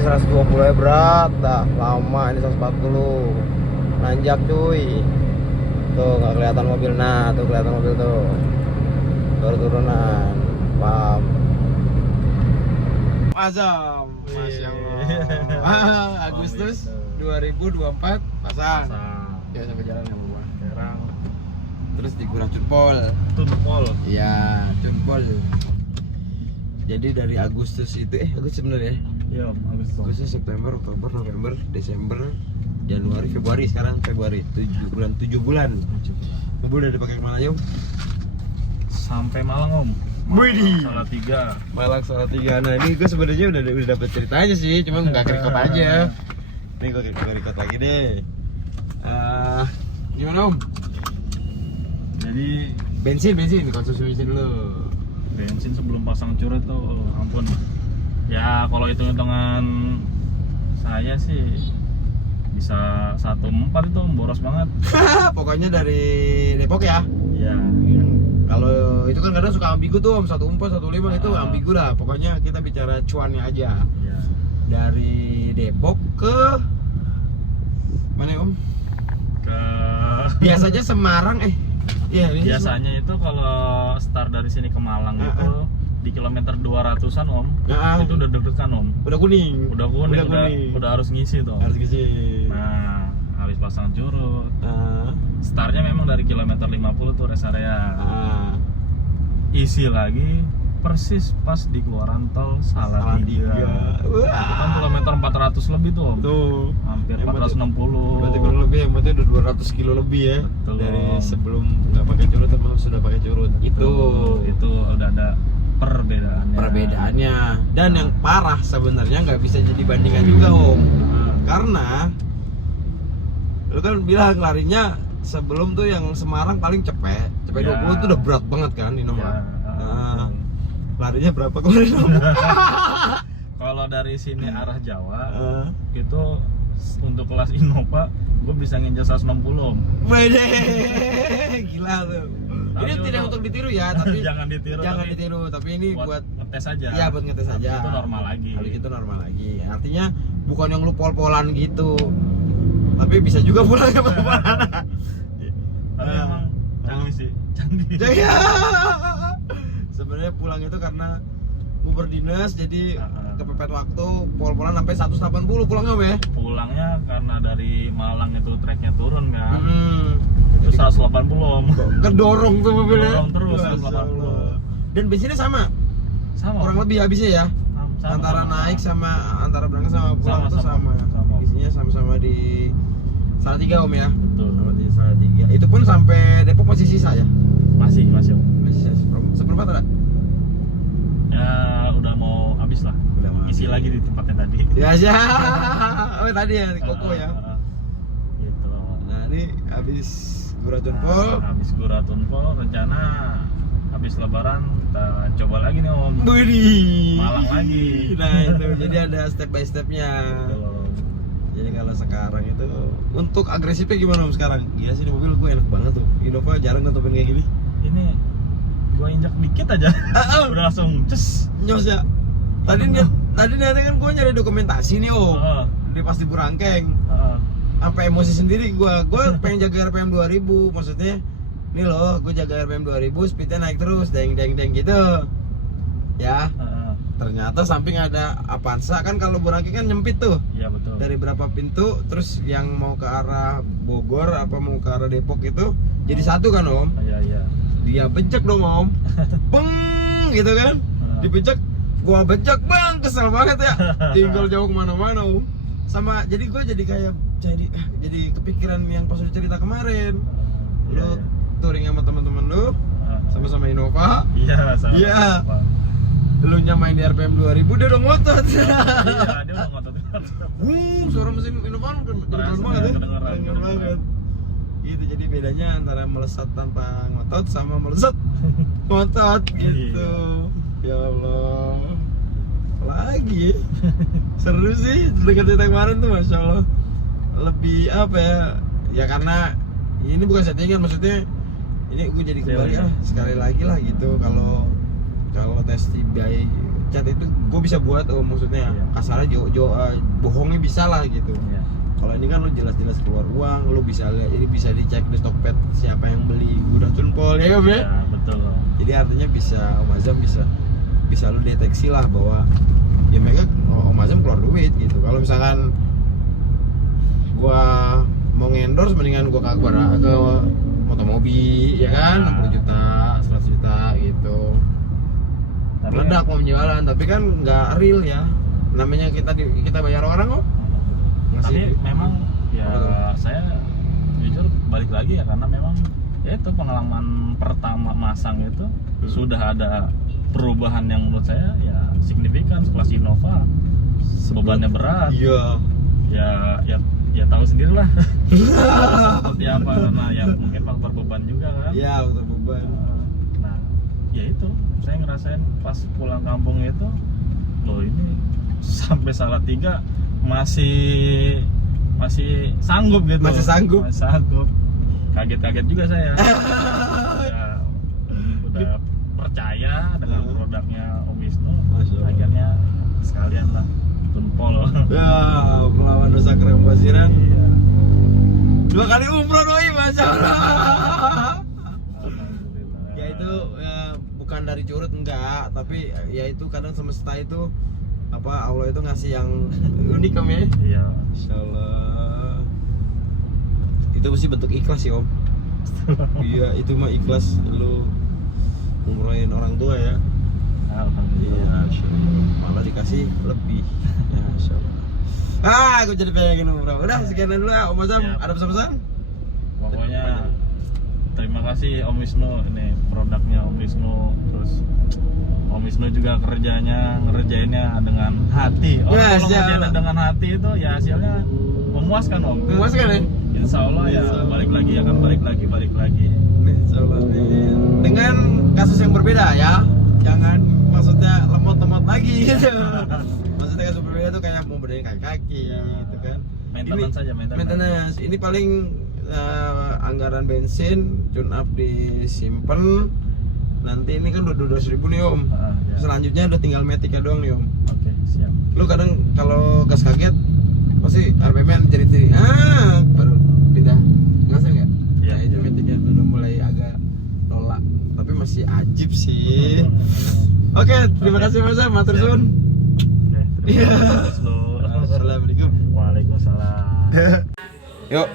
ini 120 ya berat dah, lama ini 140 nanjak cuy. Tuh nggak kelihatan mobil, nah tuh kelihatan mobil tuh baru turunan, paham. Azam, Masya Allah. Agustus 2024 pasang. Ya sampai jalan ya gua. Sekarang terus digurah cunpol. Tunpol. Iya, cunpol. Jadi dari Agustus itu Agustus bener ya? Iya, Agustus, September, Oktober, November, Desember, Januari, Februari, sekarang Februari 7 bulan. Mobil udah dipakai kemana yuk? Sampai Malang om. Widih. Salatiga. Malang Salatiga. Nah ini gue sebenarnya udah dapet ceritanya sih, cuma nggak record aja. Ini gue record lagi deh. Gimana om? Jadi Bensin konsumsi bensin dulu. bensin sebelum pasang curut tuh, ampun. Ya kalau hitung-hitungan saya sih bisa 1.4 itu boros banget. Pokoknya dari Depok ya. Iya. Kalau itu kan kadang suka ambigu tuh om, 1.4, 1.5 itu ambigu lah. Pokoknya kita bicara cuannya aja. Iya. Dari Depok ke mana om? Ke Biasanya Semarang iya, biasanya itu kalau start dari sini ke Malang itu di kilometer 200-an om. Itu udah deg-degan om. Udah kuning. Udah harus ngisi tuh. Harus ngisi. Nah, habis pasang curut. Startnya memang dari kilometer 50 tuh rest area. Isi lagi persis pas di keluaran tol Salatiga. Itu kan kilometer 400 lebih tuh om. Tuh. Hampir 460. Berarti kurang lebih hematnya udah 200 kilo lebih ya. Betul. Dari sebelum nggak pakai curut sama sudah pakai curut. Itu udah ada perbedaannya. Dan yang parah sebenarnya nggak bisa jadi bandingan juga om. Karena lu kan bilang larinya sebelum tuh yang Semarang paling cepet 20 tuh udah berat banget kan Innova. Larinya berapa kemarin om? Kalau dari sini arah Jawa itu untuk kelas Innova gue bisa nginjak 160 om. Wede, gila tuh. Ini tidak untuk ditiru ya, tapi jangan ditiru. Tapi ini buat ngetes aja. Iya, buat ngetes aja. Itu normal lagi. Habis itu normal lagi. Artinya bukan yang lu pol-polan gitu. Tapi bisa juga pulangnya pol-polan. Tapi emang canggih sih, canggih. Ya. Sebenarnya pulang itu karena gue berdinas jadi kepepet waktu, pol-polan sampai 180 pulangnya ya. Pulangnya karena dari Malang itu treknya turun kan. Itu 180 om. Kedorong tuh mobilnya. Kedorong terus 180. Dan bensinnya sama. Kurang lebih habisnya ya. Antara naik sama antara berangkat sama pulang itu sama. Isinya sama-sama di Salatiga om ya. Betul. Sama di Salatiga. Itu pun sampai Depok masih sisa ya? Masih om. Masih sisa. Seperempat ada? Ya udah mau habis lah. Udah mau isi habis. lagi di tempatnya tadi. Ya. Oh tadi ya di Koko ya. Gitu. Nah ini habis Guratunpol. Habis Guratunpol rencana habis Lebaran kita coba lagi nih om. Widih. Malang lagi. Nah itu jadi ada step by stepnya. Jadi kalau sekarang itu untuk agresifnya gimana om sekarang? Gila sih di mobil gue enak banget tuh. Innova jarang ngetopin kayak gini. Ini gue injak dikit aja. Udah langsung ces. Nyos ya. Tadi nanti kan gue nyari dokumentasi nih om. Di pas di Burangkeng. Sampai emosi sendiri gue pengen jaga RPM 2000, maksudnya nih loh gue jaga RPM 2000 speednya naik terus deng gitu ya. Ternyata samping ada Avanza kan, kalau Burangkeng kan nyempit tuh. Iya betul. Dari berapa pintu, terus yang mau ke arah Bogor apa mau ke arah Depok itu jadi satu kan om. Iya. Dia becek dong om. Beng gitu kan. Dibecek, gua becek bang, kesel banget ya. Tinggal jauh kemana-mana om. Sama jadi gue jadi kepikiran yang pas udah cerita kemarin. Lu touring sama teman-teman lu, sama-sama Innova. Iya, sama. Iya. Lu nyamain di RPM 2000 dia udah ngotot. Iya, dia udah ngotot. Suara mesin Innova kedengeran banget ya. Kedengeran banget. Gitu, jadi bedanya antara melesat tanpa ngotot sama melesat ngotot gitu. Ya Allah. Lagi seru sih dekat cerita kemarin tuh, masya Allah. Lebih apa ya? Ya karena ini bukan settingan, maksudnya ini gue jadi kembali lah sekali lagi lah gitu. Kalau tes drive cat itu gue bisa buat, maksudnya Iya. kasarnya bohongnya bisa lah gitu. Iya. Kalau ini kan lu jelas-jelas keluar uang, lu bisa lihat, ini bisa dicek di Tokped siapa yang beli, udah tunpol ya Om ya. Ya, betul. Jadi artinya bisa Om Azam bisa lu deteksi lah bahwa ya mereka Om Azam keluar duit gitu. Kalau misalkan gua mau ngendorse mendingan gua ke Motomobi ya kan, 60 juta, 100 juta gitu. Tapi Meledak mau jualan, tapi kan nggak real ya. Namanya kita bayar orang kok. tapi memang ya Apa saya jujur balik lagi ya, karena memang ya itu pengalaman pertama masang itu sudah ada perubahan yang menurut saya ya signifikan. Sekelas Innova bebannya berat, Iya. ya tahu sendiri lah seperti apa, karena ya mungkin faktor beban juga kan. Iya, untuk beban. Nah ya itu saya ngerasain pas pulang kampung itu, loh ini sampai Salatiga masih sanggup gitu. Masih sanggup. Kaget juga saya. udah percaya dengan produknya Om Wisnu. Masya Allah. Akhirnya sekalian lah tunpol. Ya, melawan dosa kerembasiran. Iya. 2 kali umroh doi, Masya Allah. Alhamdulillah. Ya itu ya, bukan dari curut enggak, tapi ya itu kadang semesta itu apa, Allah itu ngasih yang unik Om ya. Iya. Masya Allah. Itu pasti bentuk ikhlas ya Om. Iya, itu mah ikhlas lu umrohin orang tua ya. Alhamdulillah. Masya Allah. Malah dikasih lebih. Ya, Masya Allah. Aku jadi pengen umroh. Udah sekian dulu ya Om Azam. Siap. Ada pesan-pesan? Pokoknya terima kasih Om Wisnu, ini produknya Om Wisnu, terus Om Wisnu juga ngerjainnya dengan hati. Kalau Ya, siap. ngerjainnya dengan hati itu ya hasilnya memuaskan Om. Memuaskan ya? Insya Allah ya akan balik lagi. Insya Allah. Dengan kasus yang berbeda ya. Jangan maksudnya lemot-lemot lagi gitu. Maksudnya kasus berbeda tuh kayak mau bedain kaki Ya. gitu kan. Maintenance saja, Maintenance. Ini paling anggaran bensin, tune up disimpan. Nanti ini kan udah 200.000 nih Om. Ya. Selanjutnya udah tinggal metika doang nih Om. Oke, siap. Lu kadang kalau gas kaget pasti RPM jadi baru pindah ngasih nggak? Iya. Ya itu metiknya udah mulai agak nolak, tapi masih ajib sih. Oke, terima kasih Mas Sam, matur suwun. Oke, Iya. terima kasih Wisnu. Assalamualaikum. Waalaikumsalam. Yuk.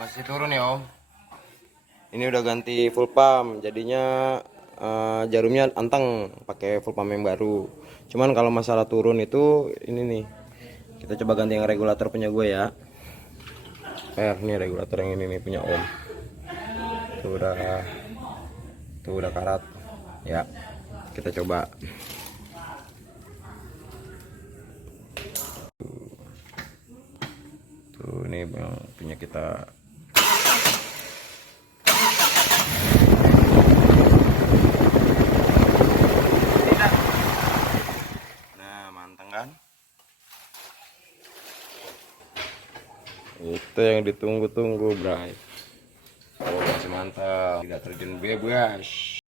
Masih turun ya Om. Ini udah ganti full pump, jadinya jarumnya anteng pakai full pump yang baru. Cuman kalau masalah turun itu ini nih, kita coba ganti yang regulator punya gue ya. Ini regulator yang ini nih punya Om. Tuh udah karat ya. Kita coba. Tuh ini punya kita. Nah, manteng kan? Itu yang ditunggu-tunggu, Bray. Oh, masih mantap. Tidak terjun bebas.